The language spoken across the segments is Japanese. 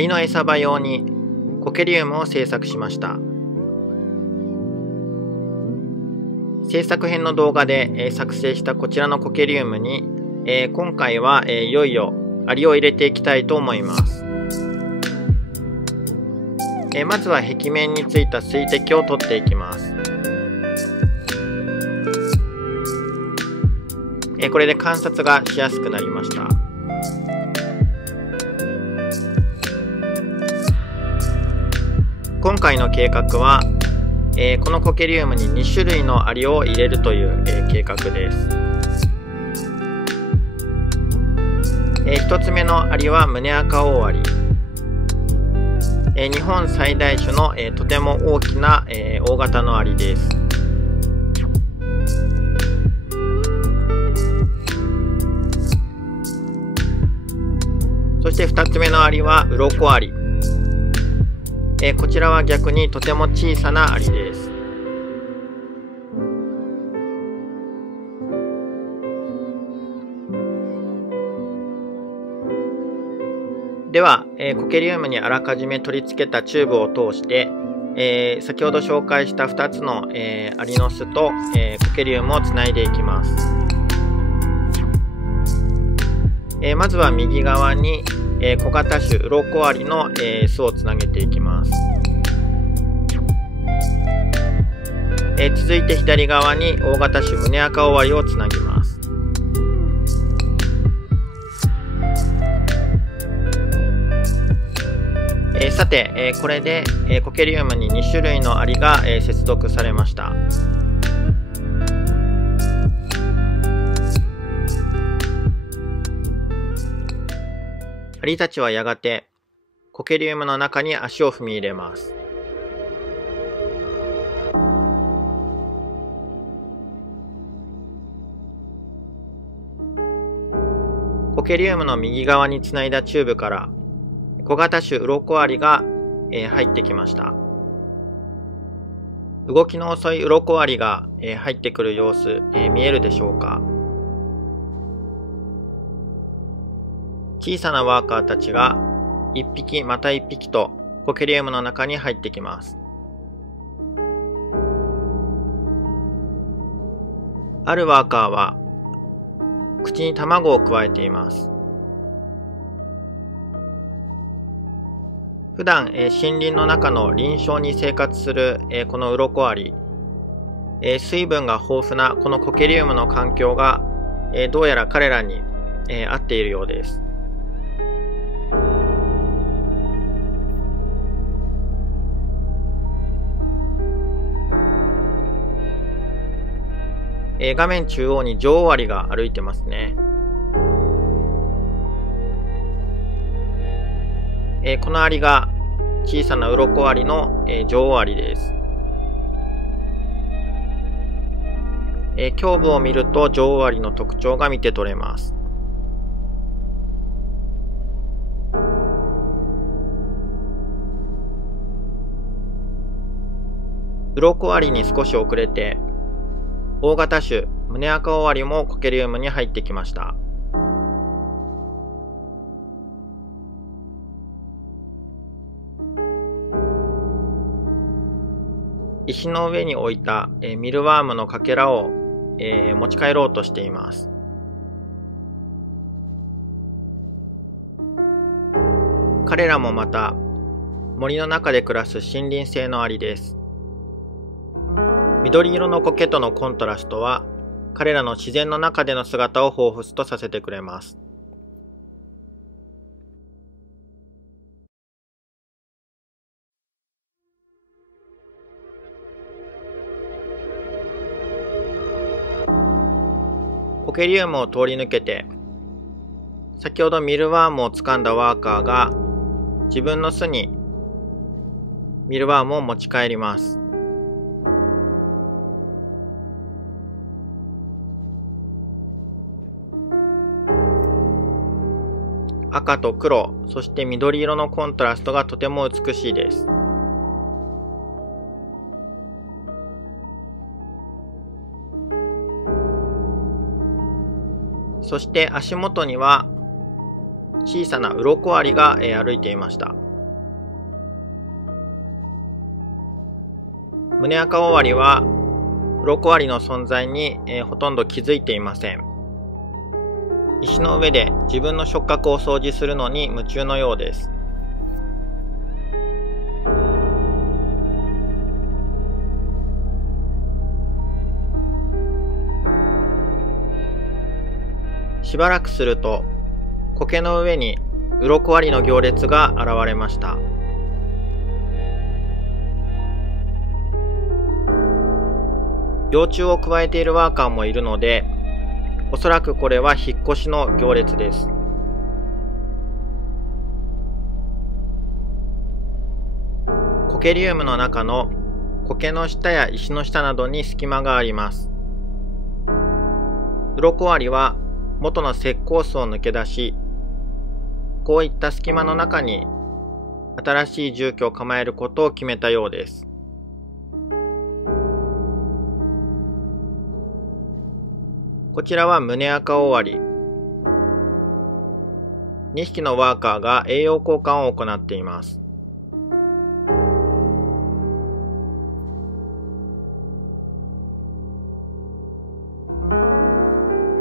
リの餌場用にコケリウムを製作しました。制作編の動画で作成したこちらのコケリウムに今回はいよいよアリを入れていきたいと思います。まずは壁面についた水滴を取っていきます。これで観察がしやすくなりました。今回の計画は、このコケリウムに2種類のアリを入れるという、計画です。1つ目のアリは胸赤オオアリ。日本最大種の、とても大きな、大型のアリです。そして2つ目のアリは鱗アリ。こちらは逆にとても小さなアリです。では、コケリウムにあらかじめ取り付けたチューブを通して、先ほど紹介した2つの、アリの巣と、コケリウムをつないでいきます。まずは右側に、小型種鱗アリの、巣をつなげていきます。続いて左側に大型種胸赤オオアリをつなぎます。さて、これで、コケリウムに2種類のアリが、接続されました。アリたちはやがてコケリウムの中に足を踏み入れます。コケリウムの右側につないだチューブから小型種鱗アリが入ってきました。動きの遅い鱗アリが入ってくる様子見えるでしょうか。小さなワーカーたちが1匹また1匹とコケリウムの中に入ってきます。あるワーカーは口に卵をくわえています。普段森林の中の林床に生活するこの鱗アリ、水分が豊富なこのコケリウムの環境がどうやら彼らに合っているようです。画面中央に女王アリが歩いてますね。このアリが小さな鱗アリの女王アリです。胸部を見ると女王アリの特徴が見て取れます。鱗アリに少し遅れて大型種胸赤オオアリもコケリウムに入ってきました。石の上に置いたミルワームのかけらを持ち帰ろうとしています。彼らもまた森の中で暮らす森林性のアリです。緑色の苔とのコントラストは彼らの自然の中での姿を彷彿とさせてくれます。コケリウムを通り抜けて先ほどミルワームを掴んだワーカーが自分の巣にミルワームを持ち帰ります。赤と黒、そして緑色のコントラストがとても美しいです。そして足元には小さな鱗アリが歩いていました。胸赤オオアリは鱗アリの存在に、ほとんど気づいていません。石の上で自分の触覚を掃除するのに夢中のようです。しばらくすると、苔の上に鱗アリの行列が現れました。幼虫をくわえているワーカーもいるので、おそらくこれは引っ越しの行列です。コケリウムの中の苔の下や石の下などに隙間があります。鱗アリは元の石膏巣を抜け出し、こういった隙間の中に新しい住居を構えることを決めたようです。こちらは胸赤オオアリ。2匹のワーカーが栄養交換を行っています。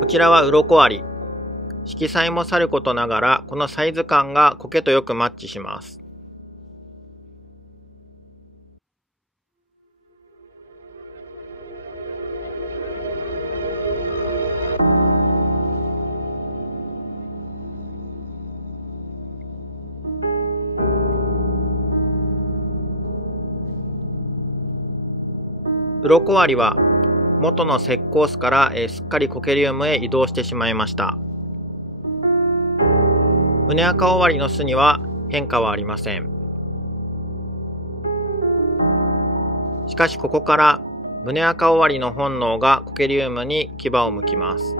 こちらは鱗アリ。色彩もさることながら、このサイズ感が苔とよくマッチします。鱗アリは元の石膏巣から、すっかりコケリウムへ移動してしまいました。胸赤オオアリの巣には変化はありません。しかしここから胸赤オオアリの本能がコケリウムに牙を向きます。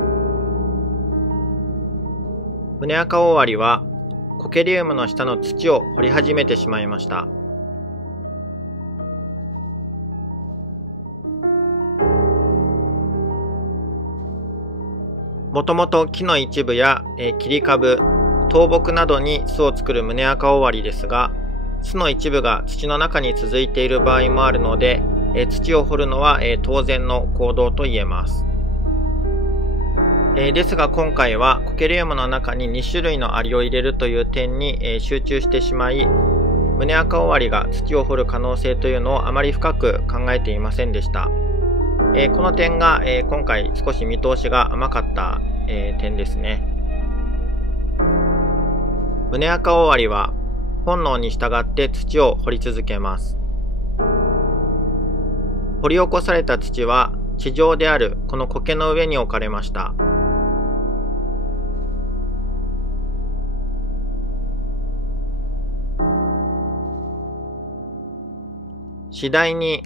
胸赤オオアリはコケリウムの下の土を掘り始めてしまいました。もともと木の一部や、切り株、倒木などに巣を作る胸赤オオアリですが、巣の一部が土の中に続いている場合もあるので、土を掘るのは、当然の行動と言えます。ですが今回はコケリウムの中に2種類のアリを入れるという点に、集中してしまい、胸赤オオアリが土を掘る可能性というのをあまり深く考えていませんでした。この点が、今回少し見通しが甘かった、点ですね。胸赤オオアリは本能に従って土を掘り続けます。掘り起こされた土は地上であるこの苔の上に置かれました。次第に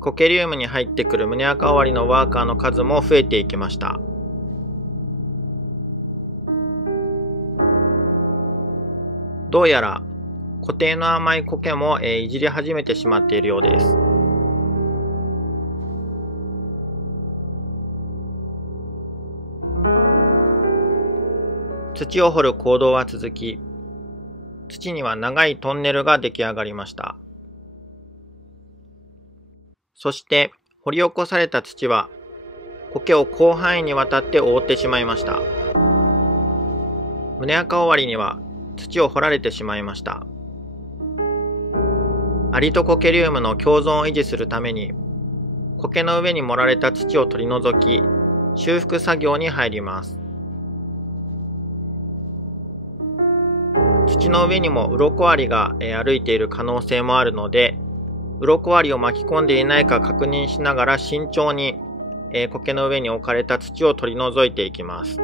コケリウムに入ってくる胸赤オオアリのワーカーの数も増えていきました。どうやら固定の甘い苔も、いじり始めてしまっているようです。土を掘る行動は続き、土には長いトンネルが出来上がりました。そして掘り起こされた土は苔を広範囲にわたって覆ってしまいました。胸赤オオアリには土を掘られてしまいました。アリとコケリウムの共存を維持するために苔の上に盛られた土を取り除き、修復作業に入ります。土の上にも鱗アリが歩いている可能性もあるので、鱗アリを巻き込んでいないか確認しながら慎重に、苔の上に置かれた土を取り除いていきます。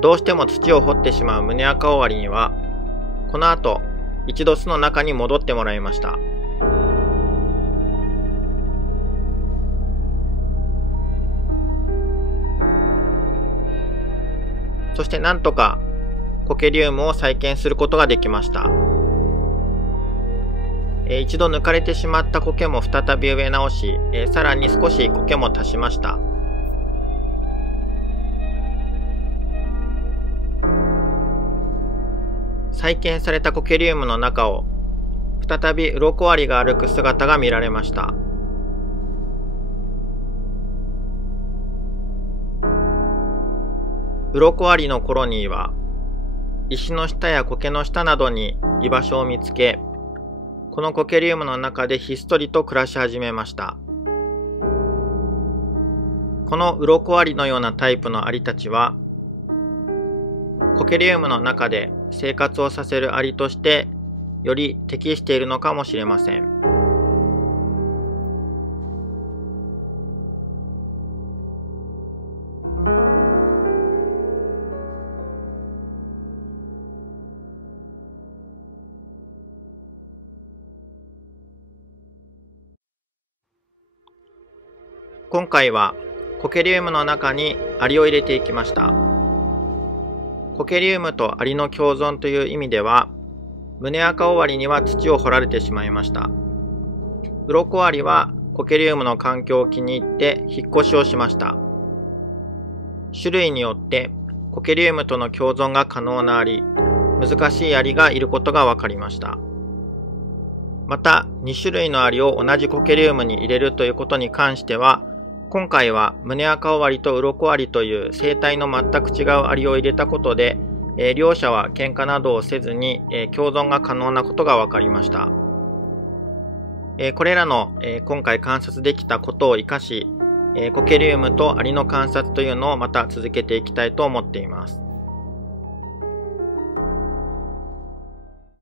どうしても土を掘ってしまう胸赤オオアリには、この後一度巣の中に戻ってもらいました。そしてなんとかコケリウムを再建することができました。一度抜かれてしまった苔も再び植え直し、さらに少し苔も足しました。再建されたコケリウムの中を再び鱗アリが歩く姿が見られました。鱗アリのコロニーは石の下や苔の下などに居場所を見つけ、このコケリウムの中でひっそりと暮らし始めました。この鱗アリのようなタイプのアリたちは、コケリウムの中で生活をさせるアリとしてより適しているのかもしれません。今回はコケリウムの中にアリを入れていきました。コケリウムとアリの共存という意味では、胸赤オワリには土を掘られてしまいました。鱗アリはコケリウムの環境を気に入って引っ越しをしました。種類によってコケリウムとの共存が可能なアリ、難しいアリがいることが分かりました。また、2種類のアリを同じコケリウムに入れるということに関しては、今回は胸赤オワリと鱗アリという生態の全く違うアリを入れたことで、両者は喧嘩などをせずに、共存が可能なことが分かりました。これらの、今回観察できたことを生かし、コケリウムとアリの観察というのをまた続けていきたいと思っています。